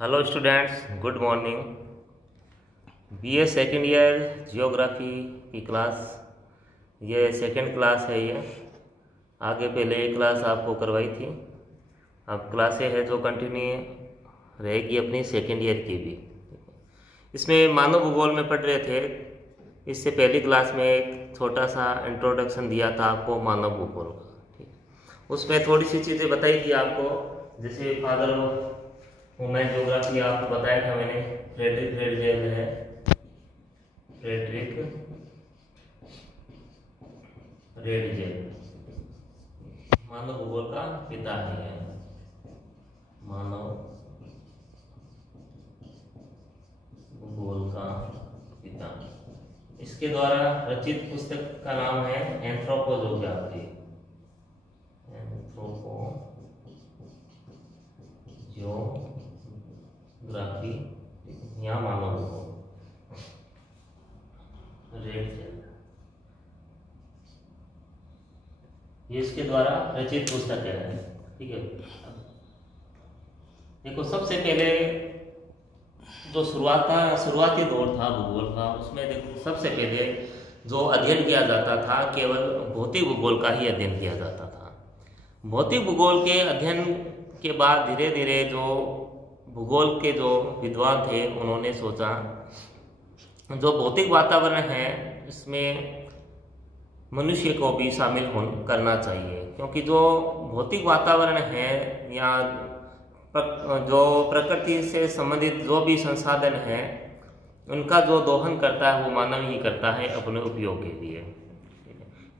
Hello students, good morning. BA second year geography की class, ये second class है। ये आगे पहले एक क्लास आपको करवाई थी, अब क्लासें है जो कंटिन्यू रहेगी अपनी सेकेंड ईयर की भी। इसमें मानव भूगोल में पढ़ रहे थे। इससे पहली क्लास में एक छोटा सा इंट्रोडक्शन दिया था आपको मानव भूगोल का। उसमें थोड़ी सी चीज़ें बताई थी आपको, जैसे फादर वुमेन ज्योग्राफी आपको बताया था मैंने, फ्रेडरिक रेडजेल है, फ्रेडरिक रेडजेल मानव भूगोल का पिता है, मानव भूगोल का पिता। इसके द्वारा रचित पुस्तक का नाम है एंथ्रोपोजोग्राफी, एंथ्रोपोजोग्राफी या मानव भूगोल। रेडजेल ये इसके द्वारा रचित पुस्तक है, ठीक है। देखो, सबसे पहले जो शुरुआती दौर था भूगोल का, उसमें देखो सबसे पहले जो अध्ययन किया जाता था केवल भौतिक भूगोल का ही अध्ययन किया जाता था। भौतिक भूगोल के अध्ययन के बाद धीरे धीरे जो भूगोल के जो विद्वान थे उन्होंने सोचा जो भौतिक वातावरण है इसमें मनुष्य को भी शामिल करना चाहिए, क्योंकि जो भौतिक वातावरण है या जो प्रकृति से संबंधित जो भी संसाधन है उनका जो दोहन करता है वो मानव ही करता है अपने उपयोग के लिए।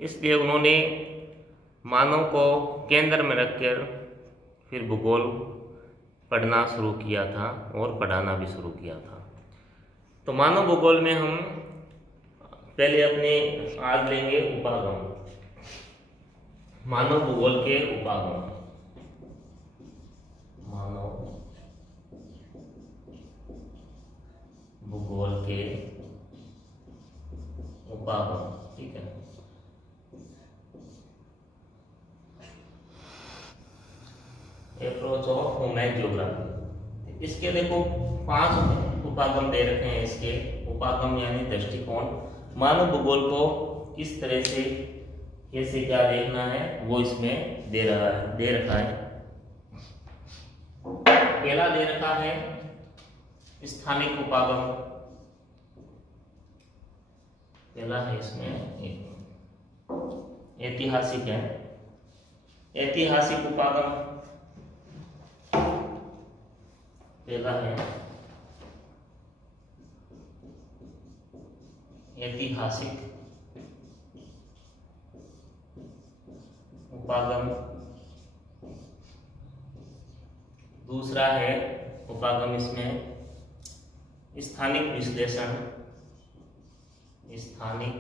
इसलिए उन्होंने मानव को केंद्र में रखकर फिर भूगोल पढ़ना शुरू किया था और पढ़ाना भी शुरू किया था। तो मानव भूगोल में हम पहले अपने आज लेंगे उपागम, मानव भूगोल के उपागम, मानव भूगोल के उपागम, ठीक है। Approach of human geography. इसके देखो 5 उपागम दे रखे हैं। इसके उपागम यानी दृष्टिकोण, मानव भूगोल को किस तरह से कैसे क्या देखना है वो इसमें दे रखा है। पहला दे रखा है स्थानिक उपागम, पहला है इसमें ऐतिहासिक है, ऐतिहासिक उपागम पहला है ऐतिहासिक उपागम। दूसरा है उपागम इसमें स्थानिक विश्लेषण, स्थानिक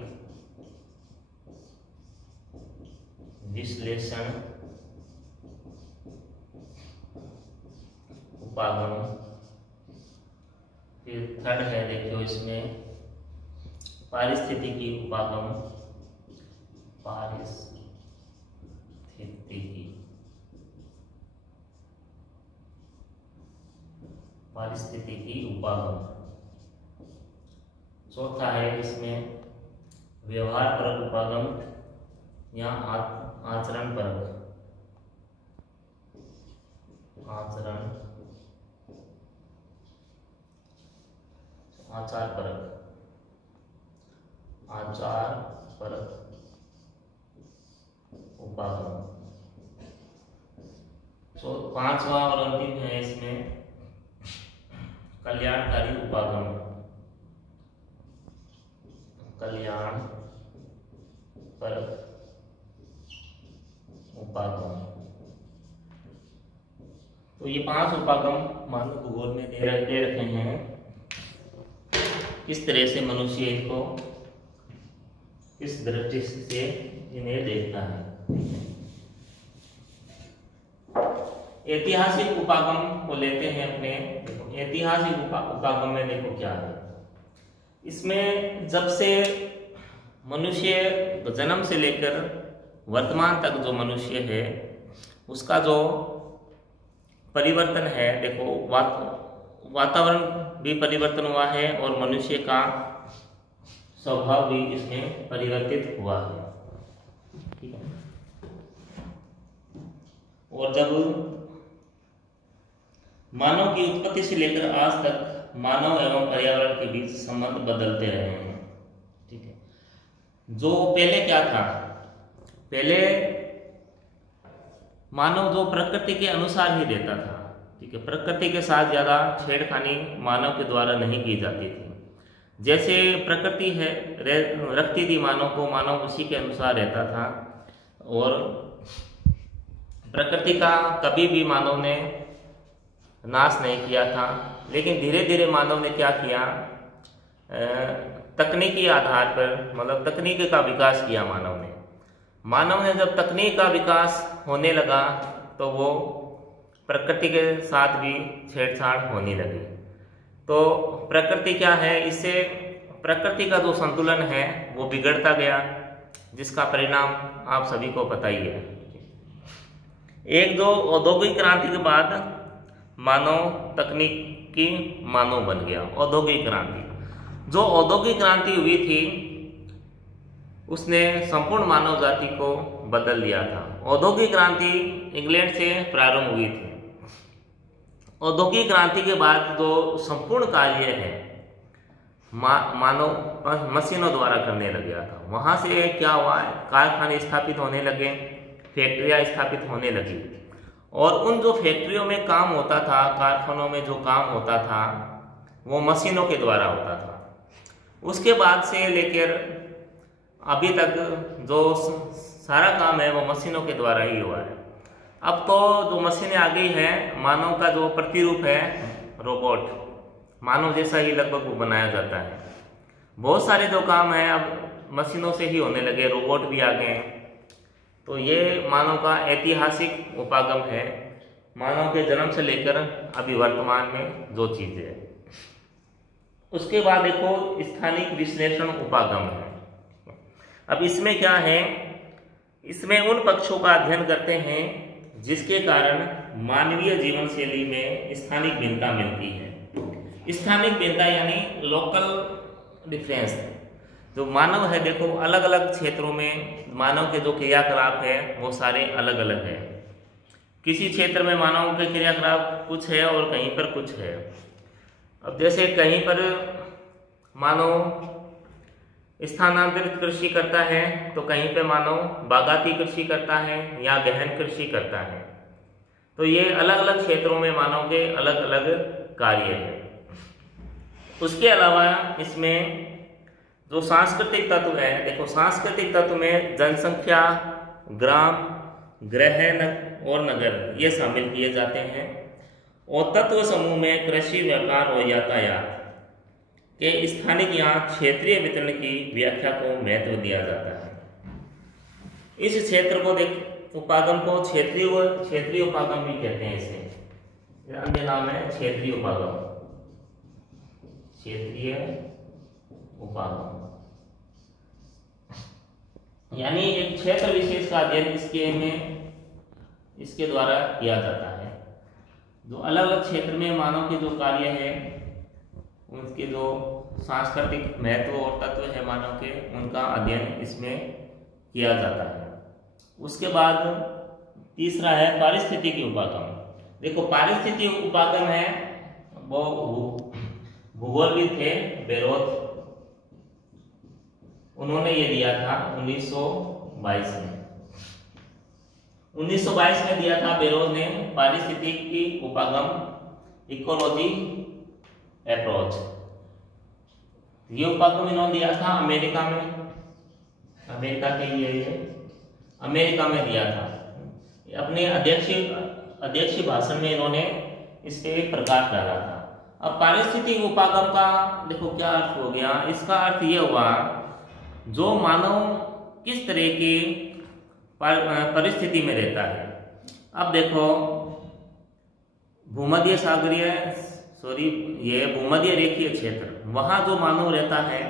विश्लेषण उपागम। फिर थर्ड है देखो इसमें पारिस्थितिकी उपागम, पारिस्थितिकी उपागम। चौथा है इसमें व्यवहार परक उपागम या आचरण परक, आचार परक उपागम। तो 5वां और अंतिम है इसमें कल्याणकारी उपागम, कल्याण परक उपागम। तो ये 5 उपागम मानव भूगोल में दे रखे हैं, किस तरह से मनुष्य इनको किस दृष्टि से इन्हें देखता है। ऐतिहासिक उपागम को लेते हैं अपने। ऐतिहासिक उपागम में देखो क्या है, इसमें जब से मनुष्य जन्म से लेकर वर्तमान तक जो मनुष्य है उसका जो परिवर्तन है, देखो वातावरण भी परिवर्तन हुआ है और मनुष्य का स्वभाव भी इसमें परिवर्तित हुआ है। ठीक है। और जब मानव की उत्पत्ति से लेकर आज तक मानव एवं पर्यावरण के बीच संबंध बदलते रहे हैं। ठीक है। जो पहले क्या था, पहले मानव जो प्रकृति के अनुसार ही रहता था। ठीक है। प्रकृति के साथ ज़्यादा छेड़खानी मानव के द्वारा नहीं की जाती थी। जैसे प्रकृति है रखती थी मानव को, मानव उसी के अनुसार रहता था और प्रकृति का कभी भी मानव ने नाश नहीं किया था। लेकिन धीरे धीरे मानव ने क्या किया, तकनीकी आधार पर, मतलब तकनीक का विकास किया मानव ने जब तकनीक का विकास होने लगा तो वो प्रकृति के साथ भी छेड़छाड़ होने लगी। तो प्रकृति क्या है, इससे प्रकृति का जो संतुलन है वो बिगड़ता गया, जिसका परिणाम आप सभी को पता ही है। एक जो औद्योगिक क्रांति के बाद मानव तकनीकी मानव बन गया। औद्योगिक क्रांति, जो औद्योगिक क्रांति हुई थी उसने संपूर्ण मानव जाति को बदल दिया था। औद्योगिक क्रांति इंग्लैंड से प्रारंभ हुई थी। औद्योगिक क्रांति के बाद जो संपूर्ण कार्य है मानव मशीनों द्वारा करने लग गया था। वहां से क्या हुआ, कारखाने स्थापित होने लगे, फैक्ट्रियां स्थापित होने लगी और उन जो फैक्ट्रियों में काम होता था, कारखानों में जो काम होता था वो मशीनों के द्वारा होता था। उसके बाद से लेकर अभी तक जो सारा काम है वो मशीनों के द्वारा ही हुआ है। अब तो जो मशीनें आ गई हैं, मानव का जो प्रतिरूप है रोबोट, मानव जैसा ही लगभग वो बनाया जाता है। बहुत सारे जो काम हैं अब मशीनों से ही होने लगे, रोबोट भी आ गए हैं। तो ये मानव का ऐतिहासिक उपागम है, मानव के जन्म से लेकर अभी वर्तमान में जो चीजें है। उसके बाद देखो स्थानिक विश्लेषण उपागम है। अब इसमें क्या है, इसमें उन पक्षों का अध्ययन करते हैं जिसके कारण मानवीय जीवन शैली में स्थानिक भिन्नता मिलती है। स्थानिक भिन्नता यानी लोकल डिफरेंस। जो मानव है देखो, अलग अलग क्षेत्रों में मानव के जो क्रियाकलाप है वो सारे अलग अलग है। किसी क्षेत्र में मानव के क्रियाकलाप कुछ है और कहीं पर कुछ है। अब जैसे कहीं पर मानव स्थानांतरित कृषि करता है तो कहीं पे मानव बागाती कृषि करता है या गहन कृषि करता है। तो ये अलग अलग क्षेत्रों में मानव के अलग अलग कार्य हैं। उसके अलावा इसमें जो सांस्कृतिक तत्व है, देखो सांस्कृतिक तत्व में जनसंख्या, ग्राम, ग्रह और नगर ये शामिल किए जाते हैं। और तत्व समूह में कृषि, व्यापार और यातायात के स्थानिक या क्षेत्रीय वितरण की व्याख्या को महत्व दिया जाता है। इस क्षेत्र को उपागम को क्षेत्रीय उपागम भी कहते हैं। इसे अन्य नाम है क्षेत्रीय उपागम। क्षेत्रीय उपागम यानी एक क्षेत्र विशेष का अध्ययन इसके द्वारा किया जाता है। जो अलग अलग क्षेत्र में मानव के जो कार्य है, उनके जो सांस्कृतिक महत्व और तत्व है मानव के, उनका अध्ययन इसमें किया जाता है। उसके बाद तीसरा है पारिस्थितिकी उपागम। देखो पारिस्थितिकी उपागम है वो भूगोलविद थे बेरोथ, उन्होंने ये दिया था 1922 में। 1922 में दिया था बेरोथ ने पारिस्थितिकी उपागम, इकोलॉजी अप्रोच। ये उपागम इन्होंने दिया था अमेरिका में, अमेरिका के लिए ये अमेरिका में दिया था। अपने अध्यक्षीय भाषण में इन्होंने इस पे प्रकाश डाला था। अब पारिस्थितिक उपागम का देखो क्या अर्थ हो गया। इसका अर्थ ये हुआ जो मानव किस तरह की परिस्थिति में रहता है। अब देखो भूमध्य रेखीय क्षेत्र, वहां जो मानव रहता है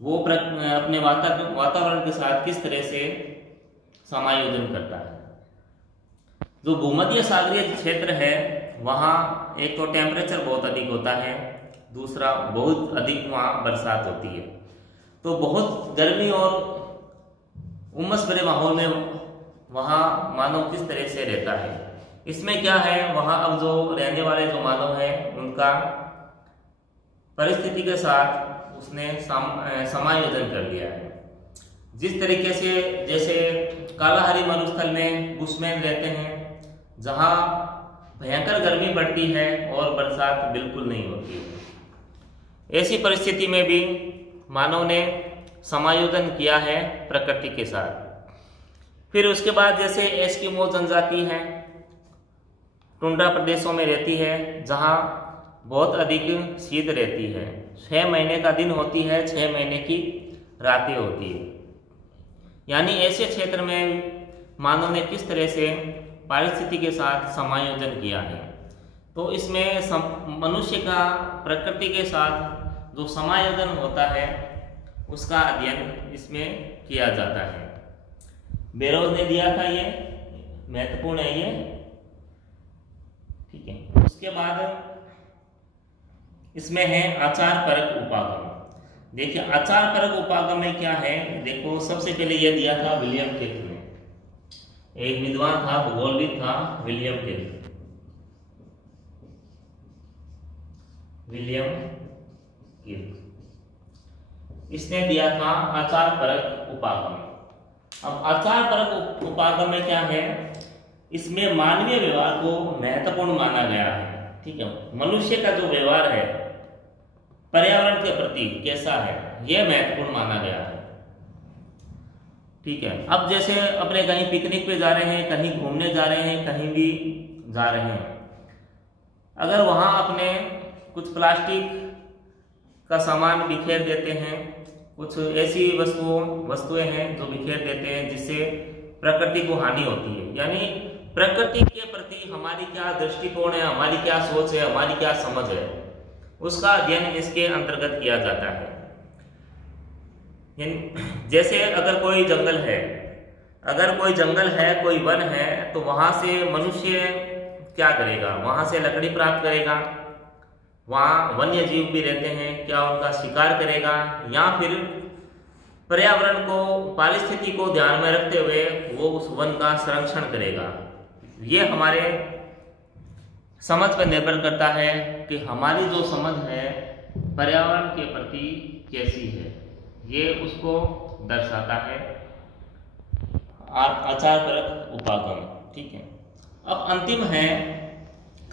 वो अपने वातावरण के साथ किस तरह से समायोजन करता है। जो भूमध्य सागरीय क्षेत्र है वहाँ एक तो टेम्परेचर बहुत अधिक होता है, दूसरा बहुत अधिक वहाँ बरसात होती है। तो बहुत गर्मी और उमस भरे माहौल में वहाँ मानव किस तरह से रहता है। इसमें क्या है, वहाँ अब जो रहने वाले जो मानव हैं उनका परिस्थिति के साथ उसने समायोजन कर लिया है। जिस तरीके से जैसे कालाहारी मरुस्थल में बुशमैन रहते हैं, जहाँ भयंकर गर्मी पड़ती है और बरसात बिल्कुल नहीं होती है। ऐसी परिस्थिति में भी मानव ने समायोजन किया है प्रकृति के साथ। फिर उसके बाद जैसे एस्किमो जनजाति है, टुंड्रा प्रदेशों में रहती है, जहाँ बहुत अधिक शीत रहती है। 6 महीने का दिन होती है, 6 महीने की रातें होती है। यानी ऐसे क्षेत्र में मानव ने किस तरह से पारिस्थिति के साथ समायोजन किया है। तो इसमें मनुष्य का प्रकृति के साथ जो समायोजन होता है उसका अध्ययन इसमें किया जाता है। बेरोज ने दिया था, ये महत्वपूर्ण है ये, ठीक है। उसके बाद इसमें है आचार परक उपागम। देखिए आचार परक उपागम में क्या है, देखो सबसे पहले यह दिया था विलियम किर्क ने, एक विद्वान था, भूगोलविद था विलियम किर्क। इसने दिया था आचार परक उपागम। अब आचार परक उपागम में क्या है, इसमें मानवीय व्यवहार को महत्वपूर्ण माना गया है, ठीक है। मनुष्य का जो व्यवहार है पर्यावरण के प्रति कैसा है, यह महत्वपूर्ण माना गया है, ठीक है। अब जैसे अपने कहीं पिकनिक पे जा रहे हैं, कहीं घूमने जा रहे हैं, कहीं भी जा रहे हैं, अगर वहां अपने कुछ प्लास्टिक का सामान बिखेर देते हैं, कुछ ऐसी वस्तुएं हैं जो बिखेर देते हैं जिससे प्रकृति को हानि होती है। यानी प्रकृति के प्रति हमारी क्या दृष्टिकोण है, हमारी क्या सोच है, हमारी क्या समझ है, उसका अध्ययन इसके अंतर्गत किया जाता है। जैसे अगर कोई जंगल है, कोई वन है, तो वहां से मनुष्य क्या करेगा, वहां से लकड़ी प्राप्त करेगा, वहाँ वन्य जीव भी रहते हैं, क्या उनका शिकार करेगा, या फिर पर्यावरण को, पारिस्थिति को ध्यान में रखते हुए वो उस वन का संरक्षण करेगा। ये हमारे समझ पर निर्भर करता है कि हमारी जो समझ है पर्यावरण के प्रति कैसी है, ये उसको दर्शाता है आचार परक उपागम, ठीक है। अब अंतिम है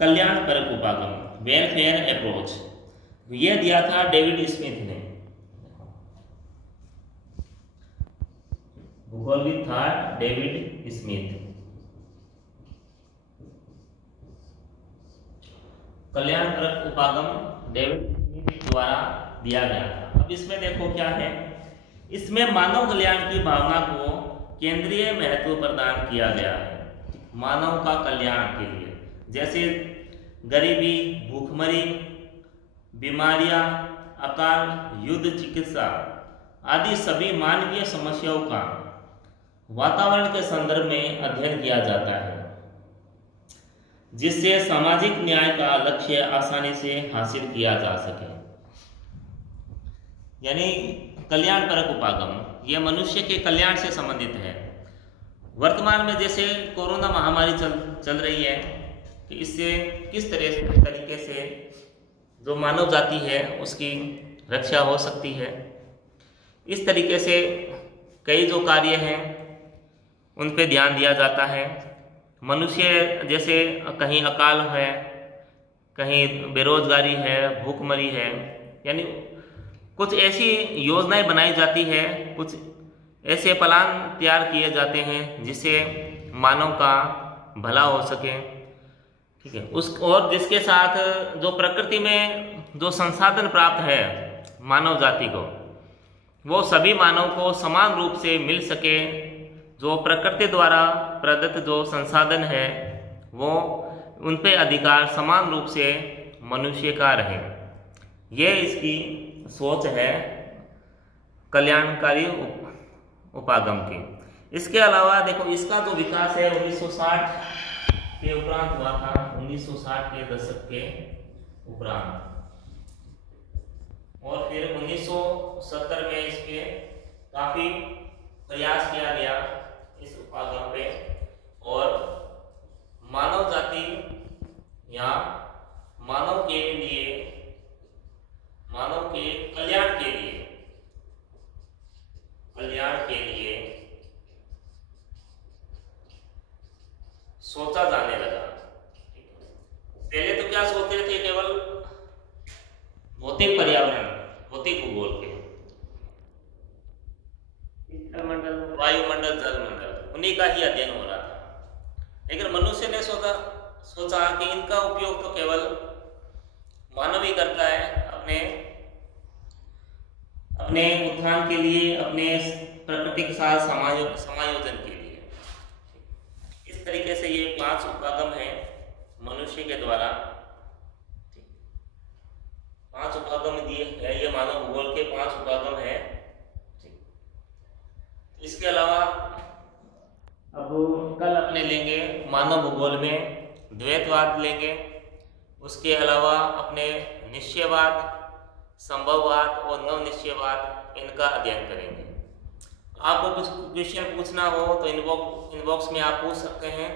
कल्याण परक उपागम, वेलफेयर अप्रोच। यह दिया था डेविड स्मिथ ने, भूगोलविद था डेविड स्मिथ। कल्याण परक उपागम डेविड स्मिथ द्वारा दिया गया था। अब इसमें देखो क्या है, इसमें मानव कल्याण की भावना को केंद्रीय महत्व प्रदान किया गया है, मानव का कल्याण के लिए। जैसे गरीबी, भूखमरी, बीमारियां, अकाल, युद्ध, चिकित्सा आदि सभी मानवीय समस्याओं का वातावरण के संदर्भ में अध्ययन किया जाता है, जिससे सामाजिक न्याय का लक्ष्य आसानी से हासिल किया जा सके। यानी कल्याण परक उपागम यह मनुष्य के कल्याण से संबंधित है। वर्तमान में जैसे कोरोना महामारी चल रही है कि इससे किस तरीके से जो मानव जाति है उसकी रक्षा हो सकती है, इस तरीके से कई जो कार्य हैं उन पे ध्यान दिया जाता है। मनुष्य जैसे कहीं अकाल है, कहीं बेरोजगारी है, भूखमरी है, यानी कुछ ऐसी योजनाएं बनाई जाती है, कुछ ऐसे प्लान तैयार किए जाते हैं जिससे मानव का भला हो सके, ठीक है। और जिसके साथ जो प्रकृति में जो संसाधन प्राप्त है मानव जाति को, वो सभी मानव को समान रूप से मिल सके। जो प्रकृति द्वारा प्रदत्त जो संसाधन है वो उन पे अधिकार समान रूप से मनुष्य का रहे, ये इसकी सोच है कल्याणकारी उपागम की। इसके अलावा देखो इसका जो विकास है 1960 के उपरांत हुआ था, 1960 के दशक के उपरांत, और फिर 1970 में इस पे काफी प्रयास किया गया इस उपागम पे, और मानव जाति या मानव के लिए, मानव के कल्याण के लिए सोचा जाने लगा। पहले तो क्या सोचते थे, केवल भौतिक पर्यावरण, भौतिक भूगोल के मंडल, वायुमंडल, जलमंडल, उन्हीं का ही अध्ययन हो रहा था। लेकिन मनुष्य ने सोचा कि इनका उपयोग तो केवल मानव ही करता है, अपने उत्थान के लिए, अपने प्रकृति के साथ समायोजन के लिए। इस तरीके से ये 5 उपागम हैं मनुष्य के द्वारा। 5 उपागम दिए है, ये मानव भूगोल के 5 उपागम हैं। इसके अलावा अब कल अपने लेंगे मानव भूगोल में द्वैतवाद लेंगे, उसके अलावा अपने निश्चयवाद, संभववाद और नव निश्चयवाद, इनका अध्ययन करेंगे। आपको कुछ क्वेश्चन पूछना हो तो इनबॉक्स में आप पूछ सकते हैं।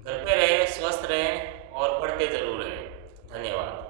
घर पे रहे, स्वस्थ रहें और पढ़ते जरूर रहें। धन्यवाद।